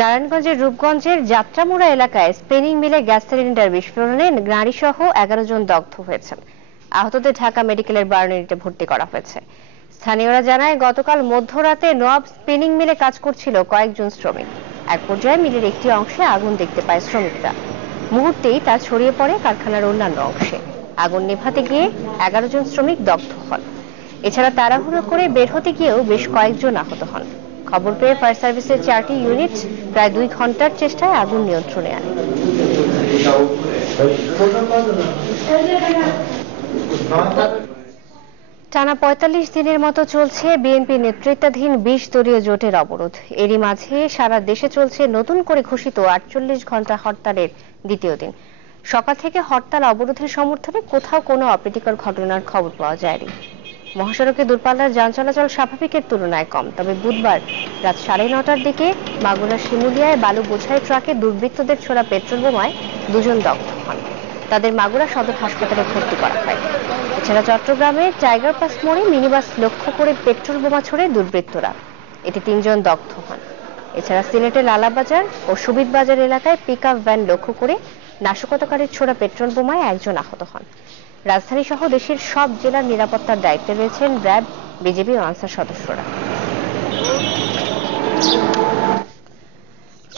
নারায়ণগঞ্জের রূপগঞ্জের যাত্রামোড়া এলাকায় স্পিনিং মিলে গ্যাস সিলিন্ডার বিস্ফোরণে নারী সহ 11 জন দগ্ধ হয়েছেন। আহতদের ঢাকা মেডিকেলের বার্ন ইউনিটে ভর্তি করা হয়েছে। স্থানীয়রা জানায়, গতকাল মধ্যরাতে নওয়াব স্পিনিং মিলে কাজ করছিল কয়েকজন শ্রমিক। এক পর্যায়ে মিলের একটি অংশে আগুন দেখতে পায় শ্রমিকরা। মুহূর্তেই তা ছড়িয়ে পড়ে কারখানার অন্যান্য অংশে। আগুন নেভাতে গিয়ে 11 জন শ্রমিক দগ্ধ হন। এছাড়া তাড়াহুড়ো করে বের হতে গিয়েও বেশ কয়েকজন আহত হন। খবর পেয়ে ফায়ার সার্ভিসের 4টি ইউনিট প্রায় 2 ঘন্টার চেষ্টায় আগুন নিয়ন্ত্রণে আনে। টানা ৪৫ দিনের মতো চলছে বিএনপি নেতৃত্বাধীন ২০ দলীয় জোটের অবরোধ। এরই মাঝে সারা দেশে চলছে নতুন করে ঘোষিত ৪৮ ঘন্টা হরতালের দ্বিতীয় দিন। সকাল থেকে হরতাল অবরোধের সমর্থনে কোথাও কোনো অপ্রীতিকর ঘটনার খবর পাওয়া যায়নি। মহাসড়কে দূরপাল্লার যান চলাচল স্বাভাবিকের তুলনায় কম। তবে বুধবার রাত ৯:৩০টার দিকে মাগুরার শিমুলিয়ায় বালু বোঝাই ট্রাকে দুর্বৃত্তদের ছোড়া পেট্রোল বোমায় 2 জন দগ্ধ হন। তাদের মাগুরা সদর হাসপাতালে ভর্তি করা হয়। এছাড়া চট্টগ্রামের টাইগার পাস মোড়ে মিনিবাস লক্ষ্য করে পেট্রোল বোমা ছোড়ে দুর্বৃত্তরা। এতে 3 জন দগ্ধ হন। এছাড়া সিলেটের লালাবাজার ও সুবিদ বাজার এলাকায় পিকআপ ভ্যান লক্ষ্য করে নাশকতাকারীর ছোড়া পেট্রোল বোমায় 1 জন আহত হন। রাজধানী সহ দেশের সব জেলার নিরাপত্তার দায়িত্বে রয়েছেন র্যাব, বিজিবি ও আনসার সদস্যরা।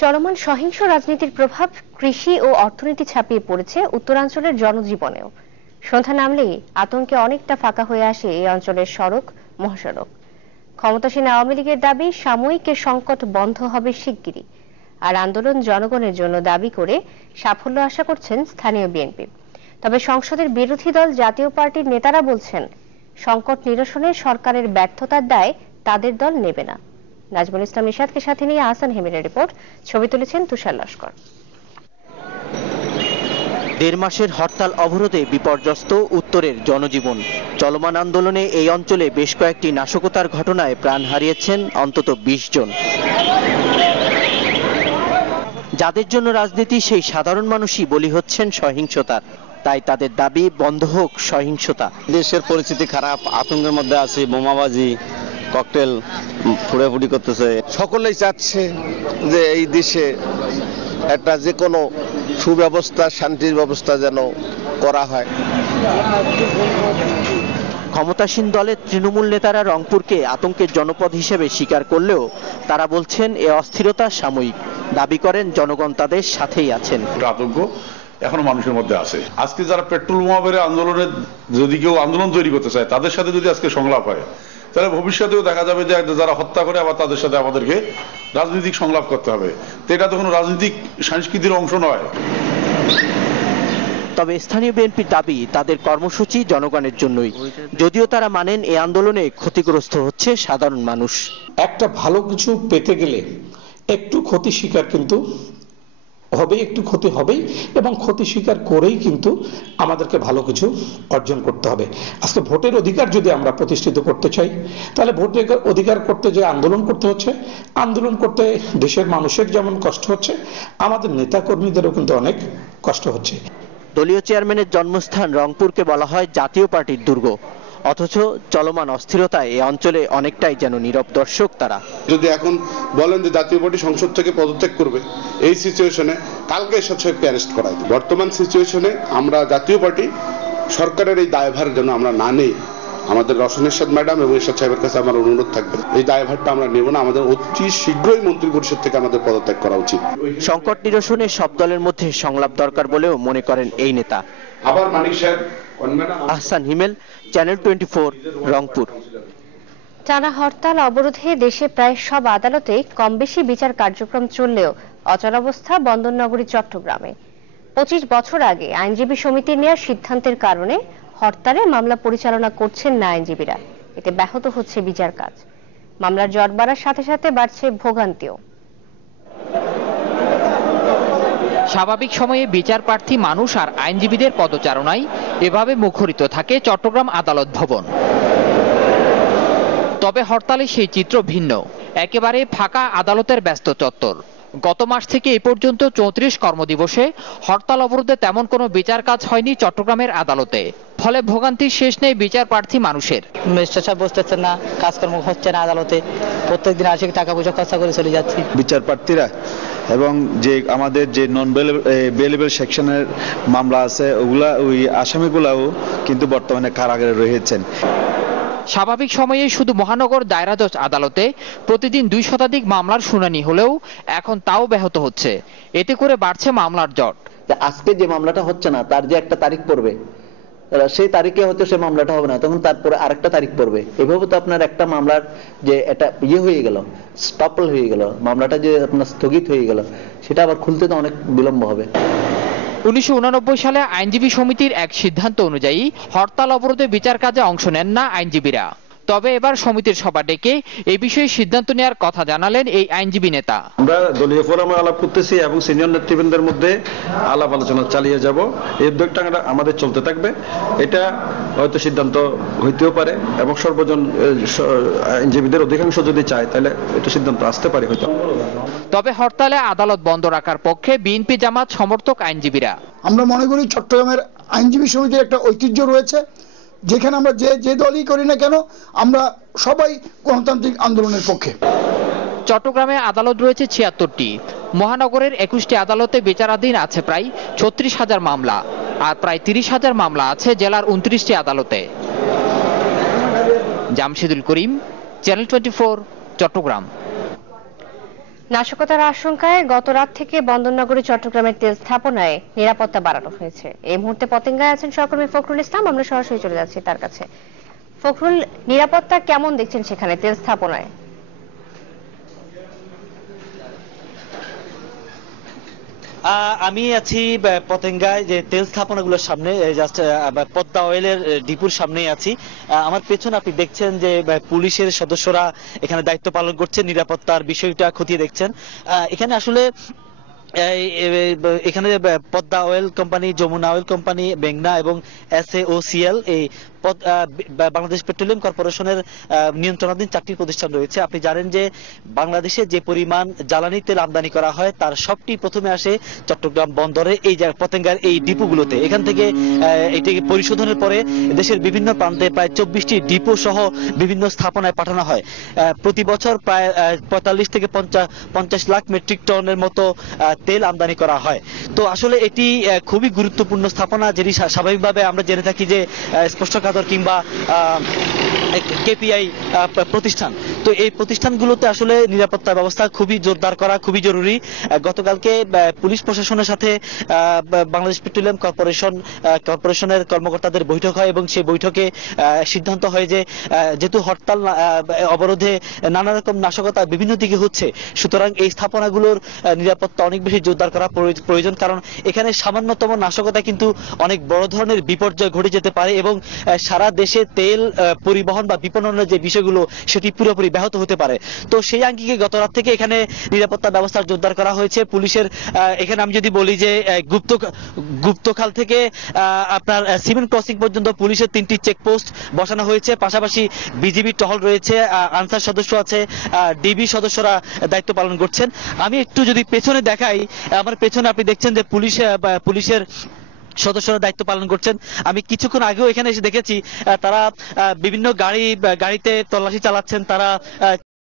চলমান সহিংস রাজনীতির প্রভাব কৃষি ও অর্থনীতি ছাপিয়ে পড়েছে উত্তরাঞ্চলের জনজীবনেও। সন্ধ্যা নামলেই আতঙ্কে অনেকটা ফাঁকা হয়ে আসে এই অঞ্চলের সড়ক, মহাসড়ক। ক্ষমতাসীন আওয়ামী লীগের দাবি, সাময়িক সংকট বন্ধ হবে শিগগিরই। আর আন্দোলন জনগণের জন্য দাবি করে সাফল্য আশা করছেন স্থানীয় বিএনপি। তবে সংসদের বিরোধী দল জাতীয় পার্টির নেতারা বলছেন, সংকট নিরসনে সরকারের ব্যর্থতার দায় তাদের দল নেবে না। নাজমুল ইসলাম ইশাদকে সাথে নিয়ে আহসান হেমিনের রিপোর্ট। ছবি তুলেছেন তুষার লস্কর। 1.5 মাসের হরতাল অবরোধে বিপর্যস্ত উত্তরের জনজীবন। চলমান আন্দোলনে এই অঞ্চলে বেশ কয়েকটি নাশকতার ঘটনায় প্রাণ হারিয়েছেন অন্তত 20 জন। যাদের জন্য রাজনীতি, সেই সাধারণ মানুষই বলি হচ্ছেন সহিংসতার। তাই তাদের দাবি, বন্ধ হোক সহিংসতা। দেশের পরিস্থিতি খারাপ, আতঙ্কের মধ্যে আছে, বোমাবাজি, ককটেল ফুটাফুটি করতেছে। সকলেই চাচ্ছে যে এই দেশে একটা যে কোনো সুব্যবস্থা, শান্তির ব্যবস্থা যেন করা হয়। ক্ষমতাসীন দলের তৃণমূল নেতারা রংপুরকে আতঙ্কের জনপদ হিসেবে স্বীকার করলেও তারা বলছেন এ অস্থিরতা সাময়িক। দাবি করেন জনগণ তাদের সাথেই আছেন। আতঙ্ক এখনো মানুষের মধ্যে আছে। আজকে যারা পেট্রোল বোমা মেরে আন্দোলনের, যদি কেউ আন্দোলন তৈরি করতে চায়, তাদের সাথে যদি আজকে সংলাপ হয়, তাহলে ভবিষ্যতেও দেখা যাবে যে যারা হত্যা করে আবার তাদের সাথে আমাদেরকে রাজনৈতিক সংলাপ করতে হবে। তো এটা তো কোনো রাজনৈতিক সংস্কৃতির অংশ নয়। তবে স্থানীয় বিএনপির দাবি, তাদের কর্মসূচি জনগণের জন্যই, যদিও তারা মানেন এই আন্দোলনে ক্ষতিগ্রস্ত হচ্ছে সাধারণ মানুষ। একটা ভালো কিছু পেতে গেলে একটু ক্ষতি স্বীকার কিন্তু হবে, একটু ক্ষতি হবেই, এবং ক্ষতি স্বীকার করেই কিন্তু আমাদেরকে ভালো কিছু অর্জন করতে হবে। আজকে ভোটের অধিকার যদি আমরা প্রতিষ্ঠিত করতে চাই, তাহলে ভোটের অধিকার করতে যে আন্দোলন করতে হচ্ছে, আন্দোলন করতে দেশের মানুষের যেমন কষ্ট হচ্ছে, আমাদের নেতা কর্মীদেরও কিন্তু অনেক কষ্ট হচ্ছে। দলীয় চেয়ারম্যানের জন্মস্থান রংপুরকে বলা হয় জাতীয় পার্টির দুর্গ, অথচ চলমান অস্থিরতায় এই অঞ্চলে অনেকটাই যেন নীরব দর্শক তারা। যদি এখন বলেন যে জাতীয় পার্টি সংসদ থেকে পদত্যাগ করবে, এই সিচুয়েশনে কালকে এসব সাহেবকে অ্যারেস্ট করা হয়। বর্তমান সিচুয়েশনে আমরা জাতীয় পার্টি সরকারের এই দায়ভার যেন আমরা না নেই। আমাদের রওশন এরশাদ ম্যাডাম এবং এরশাদ সাহেবের কাছে আমার অনুরোধ থাকবে, এই দায়ভারটা আমরা নেব না। আমাদের অতি শীঘ্রই মন্ত্রী পরিষদ থেকে আমাদের পদত্যাগ করা উচিত। সংকট নিরসনে সব দলের মধ্যে সংলাপ দরকার বলেও মনে করেন এই নেতা। আবার মানিক সাহেব। আহসান হিমেল, চ্যানেল 24, রংপুর। টানা হরতাল অবরোধে দেশে প্রায় সব আদালতেই কম বেশি বিচার কার্যক্রম চললেও অচলাবস্থা বন্দরনগরী চট্টগ্রামে। 25 বছর আগে আইনজীবী সমিতির নেওয়া সিদ্ধান্তের কারণে হরতালে মামলা পরিচালনা করছেন না আইনজীবীরা। এতে ব্যাহত হচ্ছে বিচার কাজ। মামলার জট বাড়ার সাথে সাথে বাড়ছে ভোগান্তিও। স্বাভাবিক সময়ে বিচার প্রার্থী মানুষ আর আইনজীবীদের পদচারণায় এভাবে মুখরিত থাকে চট্টগ্রাম আদালত ভবন। তবে হরতালে সেই চিত্র ভিন্ন। একেবারে ফাঁকা আদালতের ব্যস্ত চত্বর। গত মাস থেকে এ পর্যন্ত 34 কর্মদিবসে হরতাল অবরোধে তেমন কোনো বিচার কাজ হয়নি চট্টগ্রামের আদালতে। ফলে ভোগান্তির শেষ নেই বিচার প্রার্থী মানুষের। ম্যাজিস্ট্রেট সাহেব বসতেছেন না, কাজকর্ম হচ্ছে না আদালতে। প্রত্যেকদিন আসে টাকা পয়সা খরচা করে চলে যাচ্ছি। বিচার প্রার্থীরা এবং যে আমাদের যে নন বেলেবল সেকশনের মামলা আছে ওগুলা ওই আসামিগুলাও কিন্তু বর্তমানে কারাগারে রয়েছেন। স্বাভাবিক সময়ে শুধু মহানগর দায়রা জজ আদালতে প্রতিদিন 2 শতাধিক মামলার শুনানি হলেও এখন তাও ব্যাহত হচ্ছে। এতে করে বাড়ছে মামলার জট। আজকে যে মামলাটা হচ্ছে না তার যে একটা তারিখ পড়বে, সেই তারিখে হয়তো সে মামলাটা হবে না, তখন তারপরে আরেকটা তারিখ পড়বে। এভাবে তো আপনার একটা মামলার যে এটা হয়ে গেল, স্টপল হয়ে গেল, মামলাটা যে আপনার স্থগিত হয়ে গেল, সেটা আবার খুলতে তো অনেক বিলম্ব হবে। 1989 সালে আইনজীবী সমিতির এক সিদ্ধান্ত অনুযায়ী হরতাল অবরোধে বিচার কাজে অংশ নেন না আইনজীবীরা। তবে এবার সমিতির সভা ডেকে এই বিষয়ে সিদ্ধান্ত নেওয়ার কথা জানালেন এই আইনজীবী নেতা। আমরা দলীয় ফোরামে আলাপ করতেছি এবং সিনিয়র নেতৃবৃন্দের মধ্যে আলাপ আলোচনা চালিয়ে যাব। এই উদ্যোগটা আমাদের চলতে থাকবে। এটা হয়তো সিদ্ধান্ত হইতেও পারে এবং সর্বজন আইনজীবীদের অধিকাংশ যদি চায় তাহলে এটা সিদ্ধান্ত আসতে পারে হয়তো। তবে হরতালে আদালত বন্ধ রাখার পক্ষে বিএনপি জামাত সমর্থক আইনজীবীরা। আমরা মনে করি চট্টগ্রামের আইনজীবী সমিতির একটা ঐতিহ্য রয়েছে, যেখানে আমরা যে দলই করি না কেন আমরা সবাই গণতান্ত্রিক আন্দোলনের পক্ষে। চট্টগ্রামে আদালত রয়েছে 76টি। মহানগরের 21টি আদালতে বিচারাধীন আছে প্রায় 36,000 মামলা, আর প্রায় 30,000 মামলা আছে জেলার 29টি আদালতে। জামশেদুল করিম, চ্যানেল 24, চট্টগ্রাম। নাশকতার আশঙ্কায় গত রাত থেকে বন্দরনগরী চট্টগ্রামের তেল স্থাপনায় নিরাপত্তা বাড়ানো হয়েছে। এই মুহূর্তে পতেঙ্গায় আছেন সহকর্মী ফখরুল ইসলাম, আমরা সরাসরি চলে যাচ্ছি তার কাছে। ফখরুল, নিরাপত্তা কেমন দেখছেন সেখানে তেল স্থাপনায়? আমি আছি পতেঙ্গায় যে তেল স্থাপনাগুলোর সামনে, জাস্ট পদ্মা অয়েলের ডিপুর সামনেই আছি। আমার পেছনে আপনি দেখছেন যে পুলিশের সদস্যরা এখানে দায়িত্ব পালন করছেন, নিরাপত্তার বিষয়টা খতিয়ে দেখছেন। এখানে আসলে এখানে Padma oil company, Jamuna oil company, মেঘনা এবং SAOCL এই বাংলাদেশ পেট্রোলিয়াম কর্পোরেশনের নিয়ন্ত্রণাধীন 4টি প্রতিষ্ঠান রয়েছে। আপনি জানেন যে বাংলাদেশে যে পরিমাণ জ্বালানি তেল আমদানি করা হয় তার সবটি প্রথমে আসে চট্টগ্রাম বন্দরে, এই পতেঙ্গার এই ডিপোগুলোতে। এখান থেকে এটিকে পরিশোধনের পরে দেশের বিভিন্ন প্রান্তে প্রায় 24টি ডিপো সহ বিভিন্ন স্থাপনায় পাঠানো হয়। প্রতি বছর প্রায় 45 থেকে 50 লাখ মেট্রিক টনের মতো তেল আমদানি করা হয়। তো আসলে এটি খুবই গুরুত্বপূর্ণ স্থাপনা, যেটি স্বাভাবিকভাবে আমরা জেনে থাকি যে স্পষ্টকাতর কিংবা KPI প্রতিষ্ঠান। তো এই প্রতিষ্ঠানগুলোতে আসলে নিরাপত্তা ব্যবস্থা খুবই জোরদার করা খুবই জরুরি। গতকালকে পুলিশ প্রশাসনের সাথে বাংলাদেশ পেট্রোলিয়াম কর্পোরেশনের কর্মকর্তাদের বৈঠক হয় এবং সেই বৈঠকে সিদ্ধান্ত হয় যে যেহেতু হরতাল অবরোধে নানা রকম নাশকতা বিভিন্ন দিকে হচ্ছে, সুতরাং এই স্থাপনাগুলোর নিরাপত্তা অনেক বেশি জোরদার করা প্রয়োজন। কারণ এখানে সামান্যতম নাশকতা কিন্তু অনেক বড় ধরনের বিপর্যয় ঘটে যেতে পারে এবং সারা দেশে তেল পরিবহন বা বিপণনের যে বিষয়গুলো সেটি পুরোপুরি ব্যাহত হতে পারে। তো সেই আঙ্গিকে গত রাত থেকে এখানে নিরাপত্তা ব্যবস্থা জোরদার করা হয়েছে। পুলিশের এখানে আমি যদি বলি যে গুপ্তখাল থেকে আপনার সিমেন্ট ক্রসিং পর্যন্ত পুলিশের 3টি চেকপোস্ট বসানো হয়েছে। পাশাপাশি বিজিবি টহল রয়েছে, আনসার সদস্য আছে, ডিবি সদস্যরা দায়িত্ব পালন করছেন। আমি একটু যদি পেছনে দেখাই, আমার পেছনে আপনি দেখছেন যে পুলিশের সদস্যরা দায়িত্ব পালন করছেন। আমি কিছুক্ষণ আগেও এখানে এসে দেখেছি তারা বিভিন্ন গাড়িতে তল্লাশি চালাচ্ছেন, তারা